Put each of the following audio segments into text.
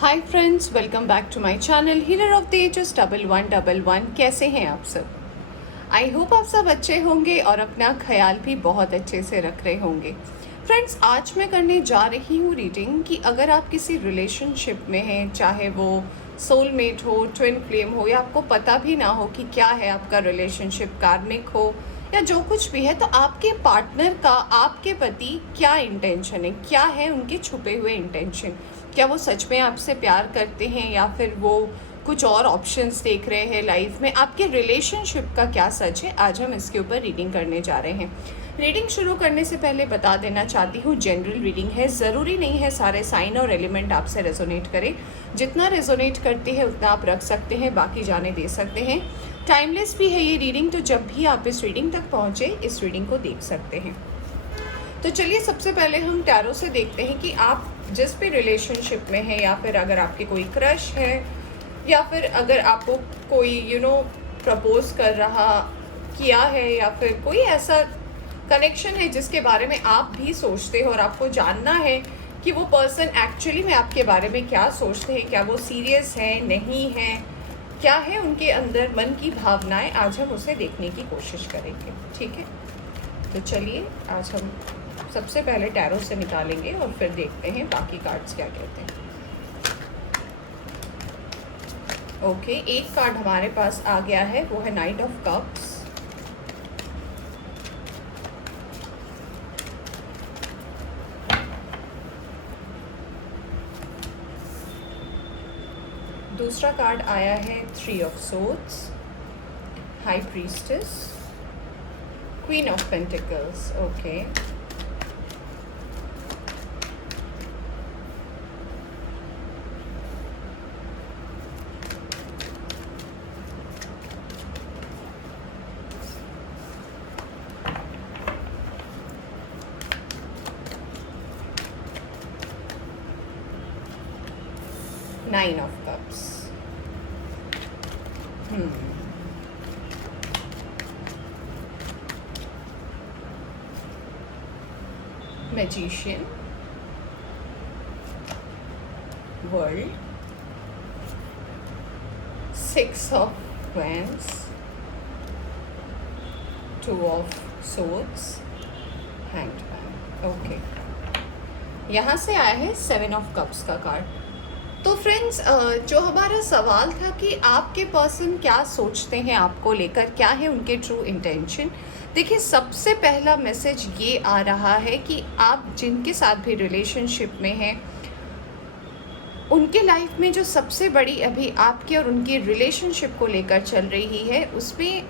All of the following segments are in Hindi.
Hi friends, welcome back to my channel healer of the ages 1111। कैसे हैं आप सब? आई होप आप सब अच्छे होंगे और अपना ख्याल भी बहुत अच्छे से रख रहे होंगे। फ्रेंड्स, आज मैं करने जा रही हूँ रीडिंग कि अगर आप किसी रिलेशनशिप में हैं, चाहे वो सोलमेट हो, ट्विन फ्लेम हो, या आपको पता भी ना हो कि क्या है आपका रिलेशनशिप, कार्मिक हो या जो कुछ भी है, तो आपके पार्टनर का आपके प्रति क्या इंटेंशन है, क्या है उनके छुपे हुए इंटेंशन। क्या वो सच में आपसे प्यार करते हैं या फिर वो कुछ और ऑप्शंस देख रहे हैं लाइफ में। आपके रिलेशनशिप का क्या सच है, आज हम इसके ऊपर रीडिंग करने जा रहे हैं। रीडिंग शुरू करने से पहले बता देना चाहती हूँ, जनरल रीडिंग है, ज़रूरी नहीं है सारे साइन और एलिमेंट आपसे रेजोनेट करें। जितना रेजोनेट करती है उतना आप रख सकते हैं, बाकी जाने दे सकते हैं। टाइमलेस भी है ये रीडिंग, तो जब भी आप इस रीडिंग तक पहुँचे इस रीडिंग को देख सकते हैं। तो चलिए सबसे पहले हम टैरो से देखते हैं कि आप जिस भी रिलेशनशिप में हैं, या फिर अगर आपके कोई क्रश है, या फिर अगर आपको कोई प्रपोज कर रहा किया है, या फिर कोई ऐसा कनेक्शन है जिसके बारे में आप भी सोचते हो और आपको जानना है कि वो पर्सन एक्चुअली में आपके बारे में क्या सोचते हैं, क्या वो सीरियस है, नहीं है, क्या है उनके अंदर मन की भावनाएं, आज हम उसे देखने की कोशिश करेंगे। ठीक है, तो चलिए आज हम सबसे पहले टैरो से निकालेंगे और फिर देखते हैं बाकी कार्ड्स क्या कहते हैं। ओके, एक कार्ड हमारे पास आ गया है, वो है नाइट ऑफ कप्स। दूसरा कार्ड आया है three of swords, high priestess, queen of pentacles. Okay, nine of cups. Magician, world, six of wands, two of swords, hanged man. Okay, यहाँ से आया है सेवन ऑफ कप्स का कार्ड। तो फ्रेंड्स, जो हमारा सवाल था कि आपके पर्सन क्या सोचते हैं आपको लेकर, क्या है उनके ट्रू इंटेंशन। देखिए, सबसे पहला मैसेज ये आ रहा है कि आप जिनके साथ भी रिलेशनशिप में हैं, उनके लाइफ में जो सबसे बड़ी अभी आपके और उनकी रिलेशनशिप को लेकर चल रही है, उसमें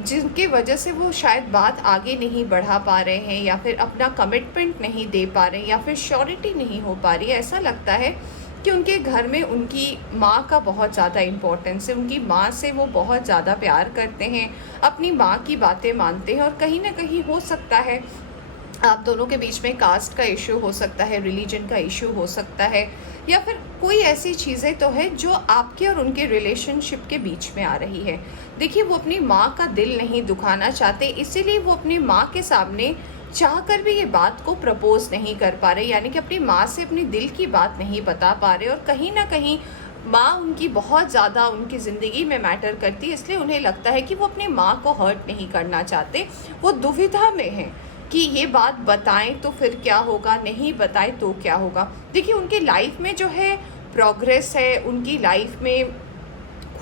जिनके वजह से वो शायद बात आगे नहीं बढ़ा पा रहे हैं, या फिर अपना कमिटमेंट नहीं दे पा रहे हैं, या फिर श्योरिटी नहीं हो पा रही है। ऐसा लगता है कि उनके घर में उनकी माँ का बहुत ज़्यादा इम्पोर्टेंस है, उनकी माँ से वो बहुत ज़्यादा प्यार करते हैं, अपनी माँ की बातें मानते हैं। और कहीं ना कहीं हो सकता है आप दोनों के बीच में कास्ट का इशू हो सकता है, रिलीजन का इशू हो सकता है, या फिर कोई ऐसी चीज़ें तो है जो आपके और उनके रिलेशनशिप के बीच में आ रही है। देखिए, वो अपनी माँ का दिल नहीं दुखाना चाहते, इसीलिए वो अपनी माँ के सामने चाह कर भी ये बात को प्रपोज नहीं कर पा रहे, यानी कि अपनी माँ से अपनी दिल की बात नहीं बता पा रहे। और कहीं ना कहीं माँ उनकी बहुत ज़्यादा उनकी ज़िंदगी में मैटर करती है, इसलिए उन्हें लगता है कि वो अपनी माँ को हर्ट नहीं करना चाहते। वो दुविधा में हैं कि ये बात बताएं तो फिर क्या होगा, नहीं बताएं तो क्या होगा। देखिए, उनकी लाइफ में जो है प्रोग्रेस है, उनकी लाइफ में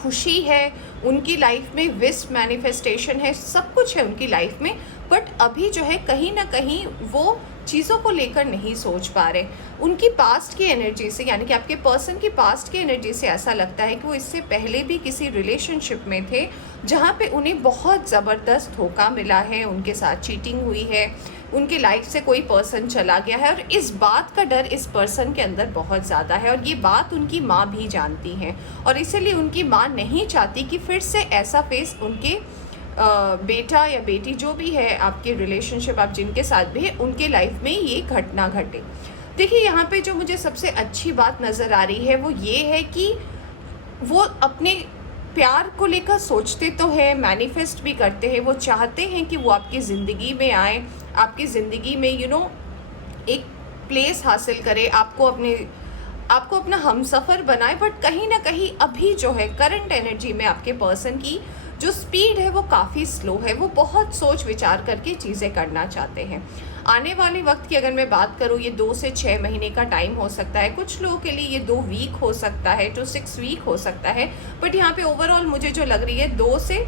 खुशी है, उनकी लाइफ में विश मैनिफेस्टेशन है, सब कुछ है उनकी लाइफ में। बट अभी जो है कहीं ना कहीं वो चीज़ों को लेकर नहीं सोच पा रहे। उनकी पास्ट की एनर्जी से, यानी कि आपके पर्सन की पास्ट की एनर्जी से ऐसा लगता है कि वो इससे पहले भी किसी रिलेशनशिप में थे जहाँ पे उन्हें बहुत ज़बरदस्त धोखा मिला है, उनके साथ चीटिंग हुई है, उनकी लाइफ से कोई पर्सन चला गया है, और इस बात का डर इस पर्सन के अंदर बहुत ज़्यादा है। और ये बात उनकी माँ भी जानती है, और इसीलिए उनकी माँ नहीं चाहती कि फिर से ऐसा फेस उनके बेटा या बेटी जो भी है, आपके रिलेशनशिप आप जिनके साथ भी है, उनके लाइफ में ये घटना घटे। देखिए, यहाँ पे जो मुझे सबसे अच्छी बात नज़र आ रही है वो ये है कि वो अपने प्यार को लेकर सोचते तो है, मैनिफेस्ट भी करते हैं, वो चाहते हैं कि वो आपकी ज़िंदगी में आए, आपकी ज़िंदगी में एक प्लेस हासिल करे, आपको अपने आपको अपना हमसफ़र बनाए, बट कहीं न कहीं अभी जो है करंट एनर्जी में आपके पर्सन की जो स्पीड है वो काफ़ी स्लो है, वो बहुत सोच विचार करके चीज़ें करना चाहते हैं। आने वाले वक्त की अगर मैं बात करूँ, ये 2 से 6 महीने का टाइम हो सकता है, कुछ लोगों के लिए ये 2 वीक हो सकता है, टू 6 वीक हो सकता है, बट यहाँ पे ओवरऑल मुझे जो लग रही है 2 से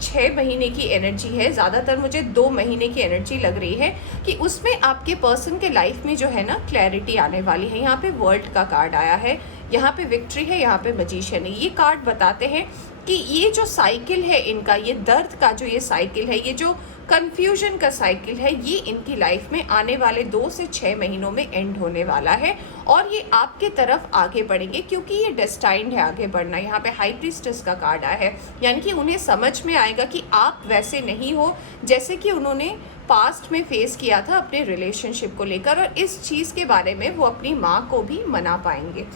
6 महीने की एनर्जी है। ज़्यादातर मुझे 2 महीने की एनर्जी लग रही है कि उसमें आपके पर्सन के लाइफ में जो है ना क्लैरिटी आने वाली है। यहाँ पे वर्ल्ड का कार्ड आया है, यहाँ पे विक्ट्री है, यहाँ पे मैजिशियन है। ये कार्ड बताते हैं कि ये जो साइकिल है इनका, ये दर्द का जो ये साइकिल है, ये जो कन्फ्यूजन का साइकिल है, ये इनकी लाइफ में आने वाले 2 से 6 महीनों में एंड होने वाला है और ये आपके तरफ आगे बढ़ेंगे क्योंकि ये डेस्टाइंड है आगे बढ़ना। यहाँ पे हाई प्रीस्टेस का कार्ड आया है, यानी कि उन्हें समझ में आएगा कि आप वैसे नहीं हो जैसे कि उन्होंने पास्ट में फेस किया था अपने रिलेशनशिप को लेकर, और इस चीज़ के बारे में वो अपनी माँ को भी मना पाएंगे।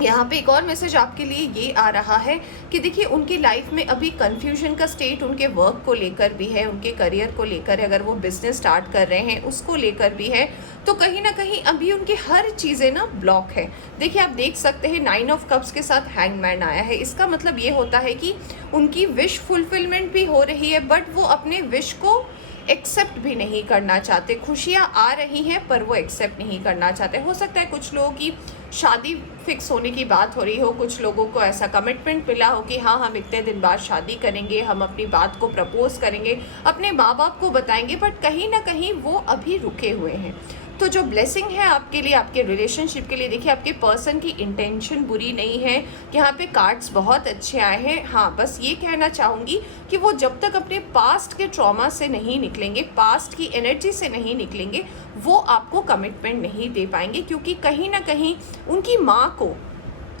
यहाँ पे एक और मैसेज आपके लिए ये आ रहा है कि देखिए उनकी लाइफ में अभी कन्फ्यूजन का स्टेट उनके वर्क को लेकर भी है, उनके करियर को लेकर है, अगर वो बिजनेस स्टार्ट कर रहे हैं उसको लेकर भी है, तो कहीं ना कहीं अभी उनकी हर चीज़ें ना ब्लॉक है। देखिए आप देख सकते हैं 9 ऑफ कप्स के साथ हैंगमैन आया है। इसका मतलब ये होता है कि उनकी विश फुलफिलमेंट भी हो रही है, बट वो अपने विश को एक्सेप्ट भी नहीं करना चाहते। खुशियाँ आ रही हैं पर वो एक्सेप्ट नहीं करना चाहते। हो सकता है कुछ लोगों की शादी फिक्स होने की बात हो रही हो, कुछ लोगों को ऐसा कमिटमेंट मिला हो कि हाँ हम इतने दिन बाद शादी करेंगे, हम अपनी बात को प्रपोज करेंगे, अपने माँ बाप को बताएंगे, बट कहीं ना कहीं वो अभी रुके हुए हैं। तो जो ब्लेसिंग है आपके लिए, आपके रिलेशनशिप के लिए, देखिए आपके पर्सन की इंटेंशन बुरी नहीं है। यहाँ पे कार्ड्स बहुत अच्छे आए हैं। हाँ बस ये कहना चाहूँगी कि वो जब तक अपने पास्ट के ट्रॉमा से नहीं निकलेंगे, पास्ट की एनर्जी से नहीं निकलेंगे, वो आपको कमिटमेंट नहीं दे पाएंगे, क्योंकि कहीं ना कहीं उनकी माँ को,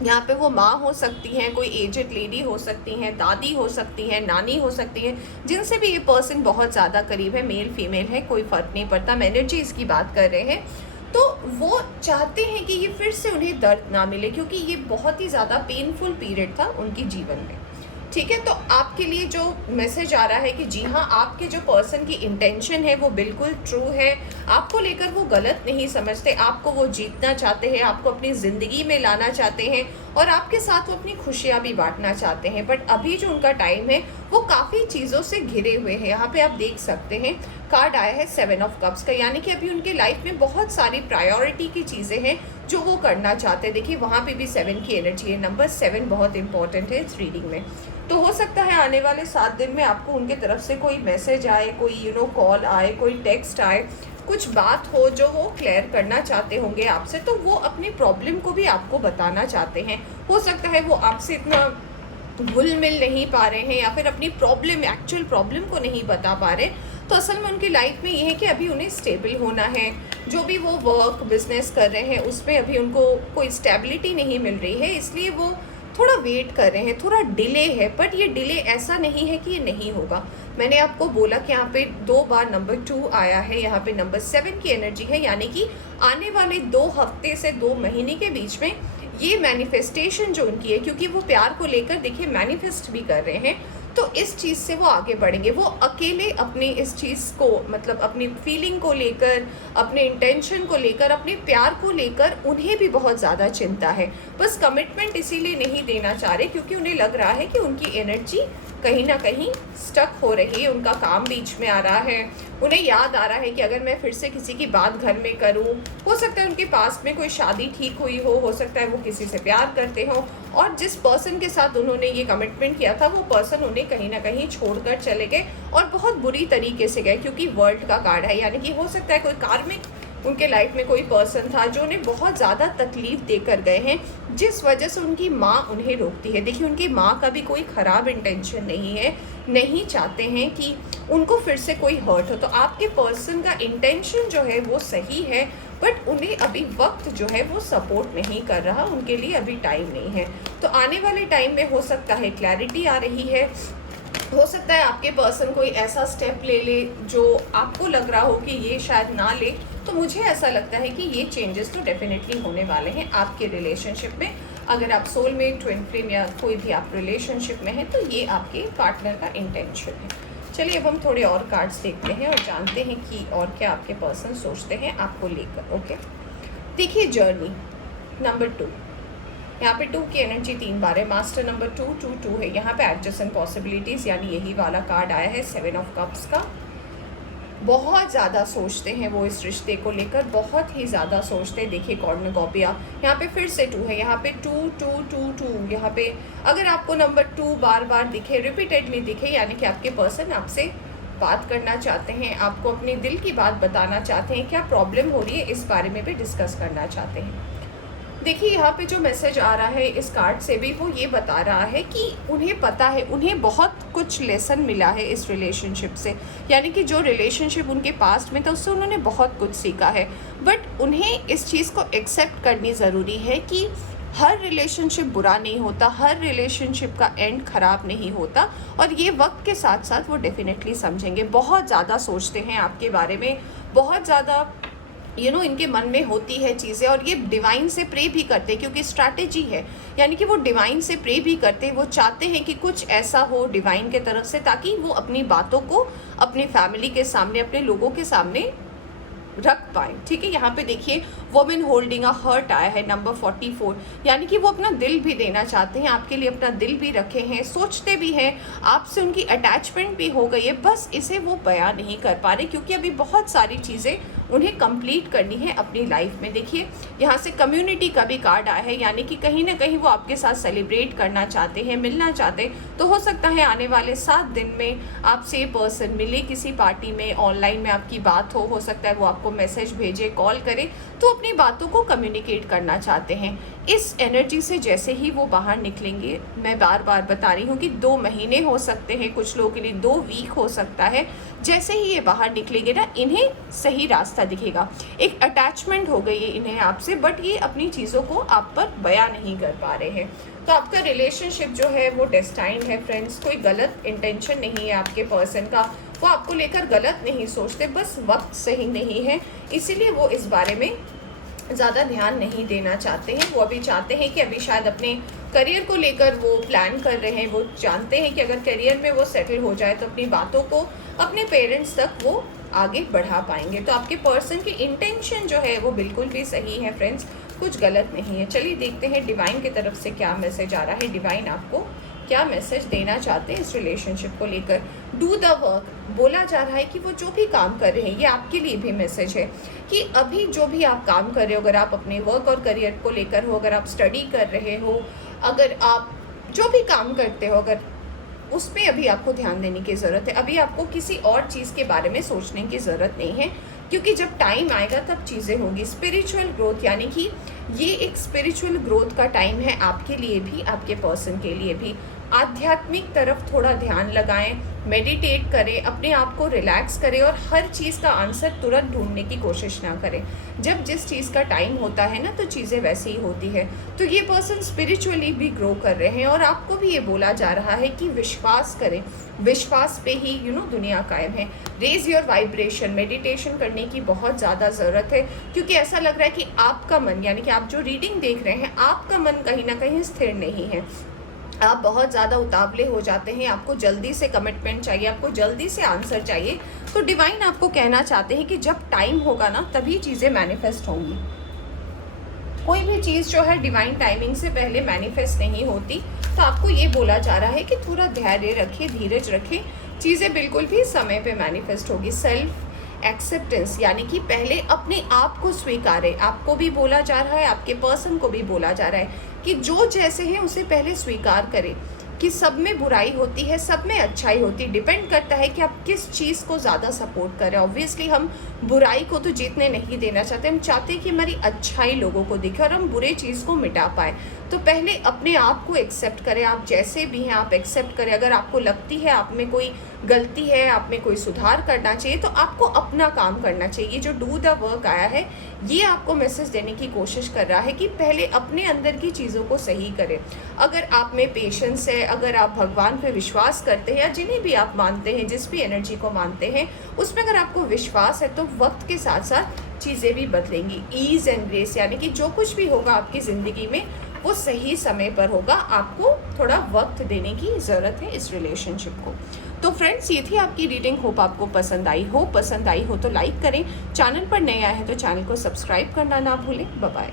यहाँ पे वो माँ हो सकती हैं, कोई एजेड लेडी हो सकती हैं, दादी हो सकती हैं, नानी हो सकती हैं, जिनसे भी ये पर्सन बहुत ज़्यादा करीब है, मेल फीमेल है कोई फ़र्क नहीं पड़ता, हम एनर्जी इसकी बात कर रहे हैं। तो वो चाहते हैं कि ये फिर से उन्हें दर्द ना मिले, क्योंकि ये बहुत ही ज़्यादा पेनफुल पीरियड था उनके जीवन में। ठीक है, तो आपके लिए जो मैसेज आ रहा है कि जी हाँ आपके जो पर्सन की इंटेंशन है वो बिल्कुल ट्रू है, आपको लेकर वो गलत नहीं समझते, आपको वो जीतना चाहते हैं, आपको अपनी ज़िंदगी में लाना चाहते हैं और आपके साथ वो अपनी खुशियाँ भी बांटना चाहते हैं। बट अभी जो उनका टाइम है वो काफ़ी चीज़ों से घिरे हुए हैं। यहाँ पे आप देख सकते हैं कार्ड आया है 7 ऑफ कप्स का, यानी कि अभी उनके लाइफ में बहुत सारी प्रायोरिटी की चीज़ें हैं जो वो करना चाहते हैं। देखिए वहाँ पे भी 7 की एनर्जी है, नंबर 7 बहुत इंपॉर्टेंट है इस रीडिंग में। तो हो सकता है आने वाले 7 दिन में आपको उनके तरफ से कोई मैसेज आए, कोई कॉल आए, कोई टेक्स्ट आए, कुछ बात हो जो वो क्लियर करना चाहते होंगे आपसे, तो वो अपनी प्रॉब्लम को भी आपको बताना चाहते हैं। हो सकता है वो आपसे इतना घुल मिल नहीं पा रहे हैं या फिर अपनी प्रॉब्लम, एक्चुअल प्रॉब्लम को नहीं बता पा रहे। तो असल में उनकी लाइफ में ये है कि अभी उन्हें स्टेबल होना है, जो भी वो वर्क बिजनेस कर रहे हैं उसमें अभी उनको कोई स्टेबिलिटी नहीं मिल रही है, इसलिए वो थोड़ा वेट कर रहे हैं, थोड़ा डिले है। बट ये डिले ऐसा नहीं है कि ये नहीं होगा। मैंने आपको बोला कि यहाँ पे 2 बार नंबर 2 आया है, यहाँ पे नंबर 7 की एनर्जी है, यानी कि आने वाले 2 हफ्ते से 2 महीने के बीच में ये मैनिफेस्टेशन जो उनकी है, क्योंकि वो प्यार को लेकर देखिए मैनिफेस्ट भी कर रहे हैं, तो इस चीज़ से वो आगे बढ़ेंगे। वो अकेले अपनी इस चीज़ को, मतलब अपनी फीलिंग को लेकर, अपने इंटेंशन को लेकर, अपने प्यार को लेकर उन्हें भी बहुत ज़्यादा चिंता है। बस कमिटमेंट इसीलिए नहीं देना चाह रहे क्योंकि उन्हें लग रहा है कि उनकी एनर्जी कहीं ना कहीं स्टक हो रही है, उनका काम बीच में आ रहा है, उन्हें याद आ रहा है कि अगर मैं फिर से किसी की बात घर में करूं, हो सकता है उनके पास में कोई शादी ठीक हुई हो सकता है वो किसी से प्यार करते हो, और जिस पर्सन के साथ उन्होंने ये कमिटमेंट किया था वो पर्सन उन्हें कहीं ना कहीं छोड़कर चले गए और बहुत बुरी तरीके से गए, क्योंकि वर्ल्ड का कार्ड है, यानी कि हो सकता है कोई कार्मिक उनके लाइफ में कोई पर्सन था जो उन्हें बहुत ज़्यादा तकलीफ देकर गए हैं, जिस वजह से उनकी माँ उन्हें रोकती है। देखिए उनकी माँ का भी कोई ख़राब इंटेंशन नहीं है, नहीं चाहते हैं कि उनको फिर से कोई हर्ट हो। तो आपके पर्सन का इंटेंशन जो है वो सही है, बट उन्हें अभी वक्त जो है वो सपोर्ट नहीं कर रहा, उनके लिए अभी टाइम नहीं है। तो आने वाले टाइम में हो सकता है क्लैरिटी आ रही है, हो सकता है आपके पर्सन कोई ऐसा स्टेप ले ले जो आपको लग रहा हो कि ये शायद ना ले। तो मुझे ऐसा लगता है कि ये चेंजेस तो डेफिनेटली होने वाले हैं आपके रिलेशनशिप में। अगर आप सोलमेट, ट्विन फ्लेम या कोई भी आप रिलेशनशिप में हैं तो ये आपके पार्टनर का इंटेंशन है। चलिए अब हम थोड़े और कार्ड्स देखते हैं और जानते हैं कि और क्या आपके पर्सन सोचते हैं आपको लेकर। ओके, देखिए जर्नी, नंबर 2, यहाँ पे 2 की एनर्जी 3 बार है, मास्टर नंबर 2 2 2 है। यहाँ पे एडजस्टेंट पॉसिबिलिटीज़ यानी यही वाला कार्ड आया है 7 ऑफ कप्स का। बहुत ज़्यादा सोचते हैं वो इस रिश्ते को लेकर, बहुत ही ज़्यादा सोचते हैं। देखिए कॉर्नुकोपिया यहाँ पे फिर से 2 है, यहाँ पे 2 2 2 2। यहाँ पे अगर आपको नंबर 2 बार बार दिखे, रिपीटेडली दिखे, यानी कि आपके पर्सन आपसे बात करना चाहते हैं, आपको अपने दिल की बात बताना चाहते हैं, क्या प्रॉब्लम हो रही है इस बारे में भी डिस्कस करना चाहते हैं। देखिए यहाँ पे जो मैसेज आ रहा है इस कार्ड से भी, वो ये बता रहा है कि उन्हें पता है, उन्हें बहुत कुछ लेसन मिला है इस रिलेशनशिप से, यानी कि जो रिलेशनशिप उनके पास्ट में था उससे उन्होंने बहुत कुछ सीखा है। बट उन्हें इस चीज़ को एक्सेप्ट करनी ज़रूरी है कि हर रिलेशनशिप बुरा नहीं होता, हर रिलेशनशिप का एंड ख़राब नहीं होता, और ये वक्त के साथ साथ वो डेफिनेटली समझेंगे। बहुत ज़्यादा सोचते हैं आपके बारे में, बहुत ज़्यादा इनके मन में होती है चीज़ें, और ये डिवाइन से प्रे भी करते हैं क्योंकि स्ट्रैटेजी है, यानी कि वो डिवाइन से प्रे भी करते हैं। वो चाहते हैं कि कुछ ऐसा हो डिवाइन के तरफ से ताकि वो अपनी बातों को अपनी फैमिली के सामने, अपने लोगों के सामने रख पाए। ठीक है, यहाँ पे देखिए वुमेन होल्डिंग अ हर्ट आया है नंबर 44, यानी कि वो अपना दिल भी देना चाहते हैं, आपके लिए अपना दिल भी रखे हैं, सोचते भी हैं, आपसे उनकी अटैचमेंट भी हो गई है, बस इसे वो बयां नहीं कर पा रहे क्योंकि अभी बहुत सारी चीज़ें उन्हें कंप्लीट करनी है अपनी लाइफ में। देखिए यहाँ से कम्युनिटी का भी कार्ड आया है, यानी कि कहीं ना कहीं वो आपके साथ सेलिब्रेट करना चाहते हैं, मिलना चाहते हैं। तो हो सकता है आने वाले 7 दिन में आपसे ये पर्सन मिले किसी पार्टी में, ऑनलाइन में आपकी बात हो सकता है वो आपको मैसेज भेजे, कॉल करे, तो अपनी बातों को कम्युनिकेट करना चाहते हैं। इस एनर्जी से जैसे ही वो बाहर निकलेंगे, मैं बार बार बता रही हूँ कि 2 महीने हो सकते हैं, कुछ लोगों के लिए 2 वीक हो सकता है, जैसे ही ये बाहर निकलेंगे ना, इन्हें सही रास्ता दिखेगा। एक अटैचमेंट हो गई है इन्हें आपसे, बट ये अपनी चीज़ों को आप पर बयां नहीं कर पा रहे हैं। तो आपका रिलेशनशिप जो है वो डेस्टाइन्ड है फ्रेंड्स, कोई गलत इंटेंशन नहीं है आपके पर्सन का, वो आपको लेकर गलत नहीं सोचते, बस वक्त सही नहीं है, इसीलिए वो इस बारे में ज़्यादा ध्यान नहीं देना चाहते हैं। वो अभी चाहते हैं कि अभी शायद अपने करियर को लेकर वो प्लान कर रहे हैं, वो जानते हैं कि अगर करियर में वो सेटल हो जाए तो अपनी बातों को अपने पेरेंट्स तक वो आगे बढ़ा पाएंगे। तो आपके पर्सन की इंटेंशन जो है वो बिल्कुल भी सही है फ्रेंड्स, कुछ गलत नहीं है। चलिए देखते हैं डिवाइन की तरफ से क्या मैसेज आ रहा है, डिवाइन आपको क्या मैसेज देना चाहते हैं इस रिलेशनशिप को लेकर। डू द वर्क बोला जा रहा है कि वो जो भी काम कर रहे हैं, ये आपके लिए भी मैसेज है कि अभी जो भी आप काम कर रहे हो, अगर आप अपने वर्क और करियर को लेकर हो, अगर आप स्टडी कर रहे हो, अगर आप जो भी काम करते हो, अगर उसमें अभी आपको ध्यान देने की ज़रूरत है। अभी आपको किसी और चीज़ के बारे में सोचने की ज़रूरत नहीं है, क्योंकि जब टाइम आएगा तब चीज़ें होंगी। स्पिरिचुअल ग्रोथ, यानी कि ये एक स्पिरिचुअल ग्रोथ का टाइम है आपके लिए भी, आपके पर्सन के लिए भी। आध्यात्मिक तरफ थोड़ा ध्यान लगाएं, मेडिटेट करें, अपने आप को रिलैक्स करें, और हर चीज़ का आंसर तुरंत ढूंढने की कोशिश ना करें। जब जिस चीज़ का टाइम होता है ना, तो चीज़ें वैसे ही होती है। तो ये पर्सन स्पिरिचुअली भी ग्रो कर रहे हैं, और आपको भी ये बोला जा रहा है कि विश्वास करें, विश्वास पे ही दुनिया कायम है। रेज योर वाइब्रेशन, मेडिटेशन करने की बहुत ज़्यादा ज़रूरत है, क्योंकि ऐसा लग रहा है कि आपका मन, यानी कि आप जो रीडिंग देख रहे हैं, आपका मन कहीं ना कहीं स्थिर नहीं है। आप बहुत ज़्यादा उतावले हो जाते हैं, आपको जल्दी से कमिटमेंट चाहिए, आपको जल्दी से आंसर चाहिए। तो डिवाइन आपको कहना चाहते हैं कि जब टाइम होगा ना, तभी चीज़ें मैनिफेस्ट होंगी। कोई भी चीज़ जो है डिवाइन टाइमिंग से पहले मैनिफेस्ट नहीं होती। तो आपको ये बोला जा रहा है कि थोड़ा धैर्य रखें, धीरज रखें, चीज़ें बिल्कुल भी समय पे मैनिफेस्ट होगी। सेल्फ एक्सेप्टेंस, यानी कि पहले अपने आप को स्वीकारें। आपको भी बोला जा रहा है, आपके पर्सन को भी बोला जा रहा है कि जो जैसे हैं उसे पहले स्वीकार करें कि सब में बुराई होती है, सब में अच्छाई होती है। डिपेंड करता है कि आप किस चीज़ को ज़्यादा सपोर्ट करें। ऑब्वियसली हम बुराई को तो जीतने नहीं देना चाहते, हम चाहते हैं कि हमारी अच्छाई लोगों को दिखे और हम बुरे चीज़ को मिटा पाए। तो पहले अपने आप को एक्सेप्ट करें, आप जैसे भी हैं आप एक्सेप्ट करें। अगर आपको लगती है आप में कोई गलती है, आप में कोई सुधार करना चाहिए, तो आपको अपना काम करना चाहिए। जो डू द वर्क आया है, ये आपको मैसेज देने की कोशिश कर रहा है कि पहले अपने अंदर की चीज़ों को सही करें। अगर आप में पेशेंस है, अगर आप भगवान पे विश्वास करते हैं, या जिन्हें भी आप मानते हैं, जिस भी एनर्जी को मानते हैं, उसमें अगर आपको विश्वास है, तो वक्त के साथ साथ चीज़ें भी बदलेंगी। ईज एंड ग्रेस, यानी कि जो कुछ भी होगा आपकी ज़िंदगी में वो सही समय पर होगा। आपको थोड़ा वक्त देने की ज़रूरत है इस रिलेशनशिप को। तो फ्रेंड्स, ये थी आपकी रीडिंग। होप आपको पसंद आई हो। पसंद आई हो तो लाइक करें, चैनल पर नए आए हैं तो चैनल को सब्सक्राइब करना ना भूलें। Bye bye.